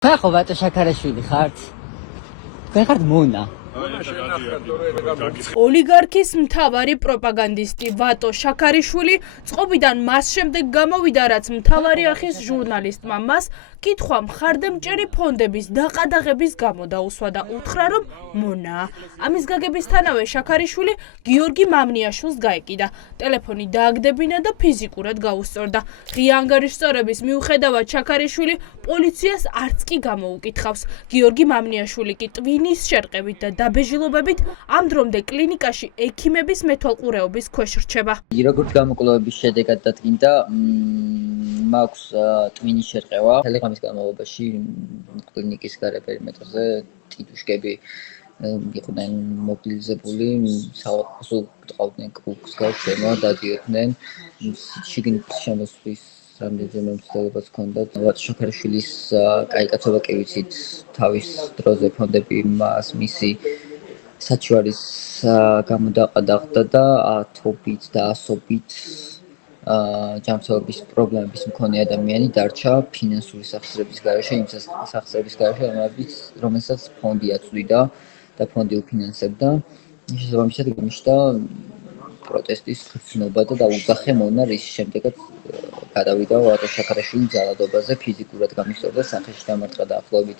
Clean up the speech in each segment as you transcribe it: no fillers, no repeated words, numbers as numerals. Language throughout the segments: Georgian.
ხო ბატონ შაქარაშვილი ხართ? თქვენ ხართ მონა. ოლიგარქის მთავარი პროპაგანდისტი ვატო შაქარიშვილი წყობიდან მას შემდეგ გამოვიდა, რაც მთავარი ახის ჟურნალისტმა მას კითხვა მხარდამჭერი ფონდების დაყადაღების გამო დაუსვა და უთხრა, რომ მონაა. ამის გაგებისთანავე შაქარიშვილი გიორგი მამნიაშვილს გაეკიდა. ტელეფონი დააგდებინა და ფიზიკურად გაუსწორდა. ღია ანგარიშსწორების მიუხედავად შაქარიშვილი პოლიციას არც კი გამოუკითხავს. გიორგი მამნიაშვილი კი ტვინის შერყებით და დაბეჟილობებით ამ დრომდე კლინიკაში ექიმების მეთვალყურეობის ქვეშ რჩება. როგორც გამოკვლევების შედეგად დადგინდა, მაქვს ტვინის შერყევა. თელეგრამის განმავლობაში კლინიკის გარე პერიმეტრზე ტიტუშკები იყვნენ მობილიზებული, საავადმყოფო ყავდნენ კრუგს გარშემო, დადიოდნენ. შიგნით შემოსვლის რამდენიმე მცდელობაც ჰქონდათ. ვატო შაქარიშვილის კაი კაცობა კი ვიცით, თავის დროზე ფონდები მას მისი საჩუარის გამოდაყადაღდა და ათობით და ასობით ჯანმრთელობის პრობლემების მქონე ადამიანი დარჩა ფინანსური სახსრების გარეშე, იმ სახსრების გარეშე, რომელსაც ფონდი აწვდიდა და ფონდი უფინანსებდა. შესაბამისად გიმიშთა პროტესტის ხსნობა და დაუძახე მონა, რის შემდეგაც გადავიდა ვატო შაქარაშვილი ძალადობაზე, ფიზიკურად გამისწორდა, სახეში დამარცხა დაახლოებით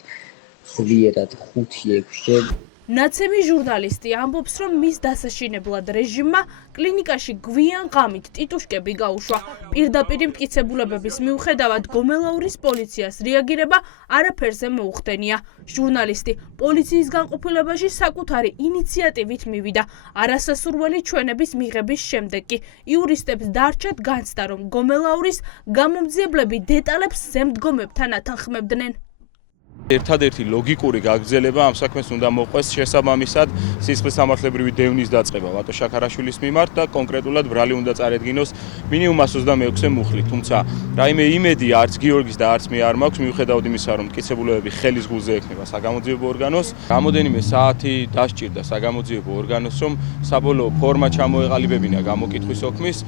ძლიერად 5-6 ნაცემი ჟურნალისტი ამბობს, რომ მის დასაშინებლად რეჟიმმა კლინიკაში გვიან ღამით ტიტუშკები გაუშვა. პირდაპირ მტკიცებულებების მიუხედავად გომელაურის პოლიციას რეაგირება არაფერზე მოუხდენია. ჟურნალისტი პოლიციის განყოფილებაში საკუთარი ინიციატივით მივიდა. არასასურველი ჩვენების მიღების შემდეგ კი იურისტებს დარჩათ განცდა, რომ გომელაურის გამომძიებლები დეტალებს ზემდგომებთან ათანხმებდნენ. ერთადერთი ლოგიკური გაგრძელება ამ საქმეს უნდა მოყვეს შესაბამისად სისხლისამართლებრივი დევნის დაწყება ვატო შაქარაშვილის მიმართ და კონკრეტულად ბრალი უნდა წარედგინოს მინიმუმ 126-ე მუხლი. თუმცა რაიმე იმედი არც გიორგის და არც მე არ მაქვს, მიუხედავად იმისა, რომ მტკიცებულებები ხელის გულზე ექნება საგამოძიებო ორგანოს. რამოდენიმე საათი დასჭირდა საგამოძიებო ორგანოს, რომ საბოლოო ფორმა ჩამოეყალიბებინა გამოკითხვის ოქმის.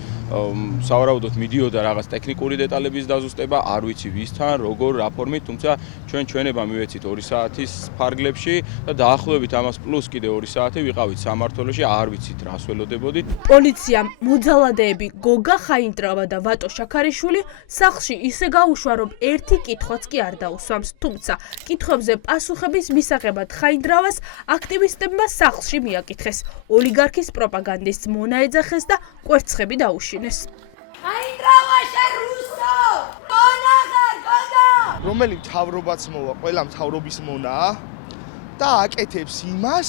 სავარაუდოდ მიდიოდა რაღაც ტექნიკური დეტალების დაზუსტება, არ ვიცი ვისთან, როგორ, რა ფორმით, თუმცა ჩვენება მივეცით 2 საათის ფარგლებში და დაახლოებით ამას პლუს კიდე 2 საათი ვიყავით სამმართველოში, არ ვიცით რას ველოდებოდით. პოლიციამ მოძალადეები გოგა ხაინდრავა და ვატო შაქარიშვილი სახლში ისე გაუშვა, რომ ერთი კითხვაც კი არ დაუსვამს. თუმცა კითხვებზე პასუხების მისაღებად ხაინდრავას აქტივისტებმა სახლში მიაკითხეს. ოლიგარქის პროპაგანდისტს მონა ეძახეს და კვერცხები დაუშინეს. რომელი მთავრობაც მოვა, ყველა მთავრობის მონაა და აკეთებს იმას,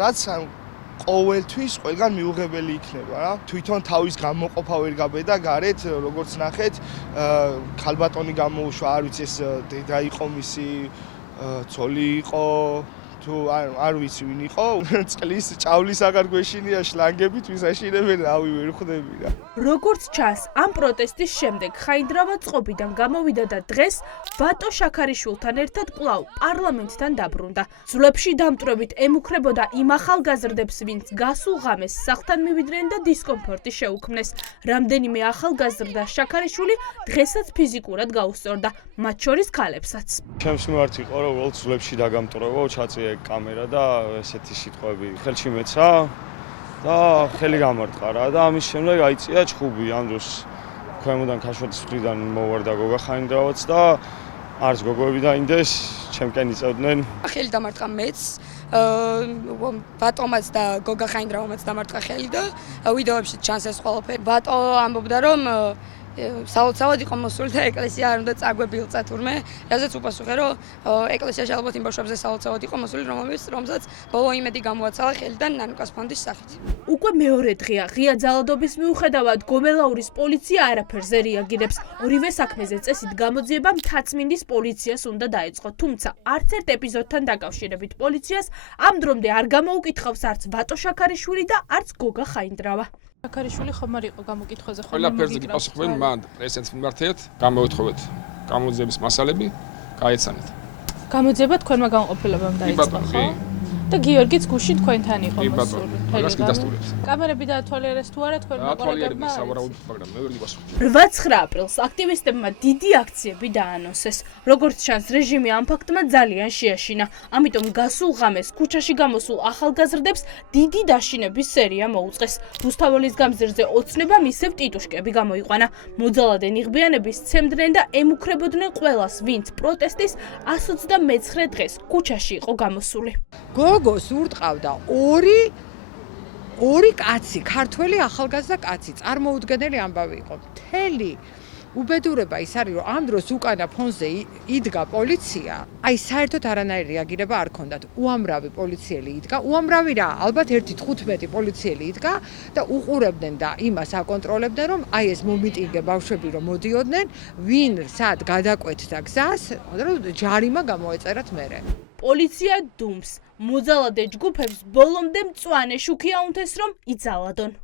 რაც ყოველთვის ყველგან მიუღებელი იქნება რა. თვითონ თავის გამოყოფა ვერ გაბედა გარეთ, როგორც ნახეთ, ქალბატონი გამოუშვა, არ ვიცი ეს დედა იყო მისი, ცოლი იყო, თუ არ ვიცი ვინ იყო, წყლის ჭავლის აღარ გვეშინია შლანგებით, ვის აშინებენ, რავი ვერ ხვდები რა. როგორც ჩანს, ამ პროტესტის შემდეგ ხაინდრავა წყობიდან გამოვიდა და დღეს ვატო შაქარიშვილთან ერთად კვლავ პარლამენტთან დაბრუნდა. ძვლებში დამტვრობით ემუქრებოდა იმ ახალგაზრდებს, ვინც გასულ ღამეს სახლთან მივიდნენ და დისკომფორტი შეუქმნეს. რამდენიმე ახალგაზრდა შაქარიშვილი დღესაც ფიზიკურად გაუსწორდა, მათ შორის ქალებსაც. ჩემს მიმართ იყო, რომ უბრალოდ ძვლებში დაგამტვრევო, ჩაწია კამერა და ესეთი სიტყვები ხელში მეცა და ხელი გამარტყა რა და ამის შემდეგ აიწია ჩხუბი. ამ დროს ქვემოდან ქაშვეთის მხრიდან მოვარდა გოგა ხაინდრავაც და არც გოგოები დაინდეს, ჩემკენ იწევდნენ. ხელი დამარტყა მეც, ვატომაც და გოგა ხაინდრავამაც დამარტყა ხელი და ვიდეოებში ჩანს ეს ყველაფერი. ვატო ამბობდა, რომ საოცრად იყო მოსული და ეკლესია არ უნდა წაგვებილწა თურმე, რაზეც უპასუხე, რომ ეკლესიაში ალბათ იმ ბავშვებზე საოცრად იყო მოსული, რომელსაც ბოლო იმედი გამოაცალა ხელიდან ნანუკას ფონდის სახით. უკვე მეორე დღეა, ღია ძალადობის მიუხედავად გომელაურის პოლიცია არაფერზე რეაგირებს. ორივე საქმეზე წესით გამოძიება მთაწმინდის პოლიციას უნდა დაეწყო, თუმცა არც ერთ ეპიზოდთან დაკავშირებით პოლიციას ამ დრომდე არ გამოუკითხავს არც ვატო შაქარიშვილი და არც გოგა ხაინდრავა. შაქარიშვილი ხომ არ იყო გამოკითხვაზე ხოლმე ყველაფერზე გიპასუხებენ მან პრესიდენტს მიმართეთ, გამოეთხოვეთ გამოძიების მასალები, გაეცანეთ. გამოძიება თქვენმა განყოფილებამ დაიწყო, ხო? და გიორგიც გუში თქვენთან იყო კი, ბატონო. მოსული. მაგას კი დასტურებს. კამერები დაათვალიერეს თუ არა თქვენმა ათვალიერებდნენ კოლეგებმა? სავარაუდოდ, მაგრამ მე ვერ გიპასუხებ. 8-9 აპრილს აქტივისტებმა დიდი აქციები დაანონსეს. როგორც ჩანს, რეჟიმი ამ ფაქტმა ძალიან შეაშინა. ამიტომ გასულ ღამეს ქუჩაში გამოსულ ახალგაზრდებს დიდი დაშინების სერია მოუწყეს. რუსთაველის გამზირზე ოცნებამ ისევ ტიტუშკები გამოიყვანა. მოძალადე ნიღბიანები სცემდნენ და ემუქრებოდნენ ყველას, ვინც პროტესტის 129 დღეს ქუჩაში იყო გამოსული. გოგოს ურტყავდა ორი კაცი, ქართველი ახალგაზრდა კაცი, წარმოუდგენელი ამბავი იყო. მთელი უბედურება ის არის, რომ ამ დროს უკანა ფონზე იდგა პოლიცია, აი საერთოდ არანაირი რეაგირება არ ჰქონდათ. უამრავი პოლიციელი იდგა, უამრავი რა, ალბათ 1-15 პოლიციელი იდგა და უყურებდნენ და იმას აკონტროლებდნენ, რომ აი ეს მომიტინგე ბავშვები რომ მოდიოდნენ, ვინ სად გადაკვეთდა გზას, რომ ჯარიმა გამოეწერათ მერე. პოლიცია დუმს, მოძალადე ჯგუფებს ბოლომდე მწვანე შუქი აუნთეს რომ იძალადონ.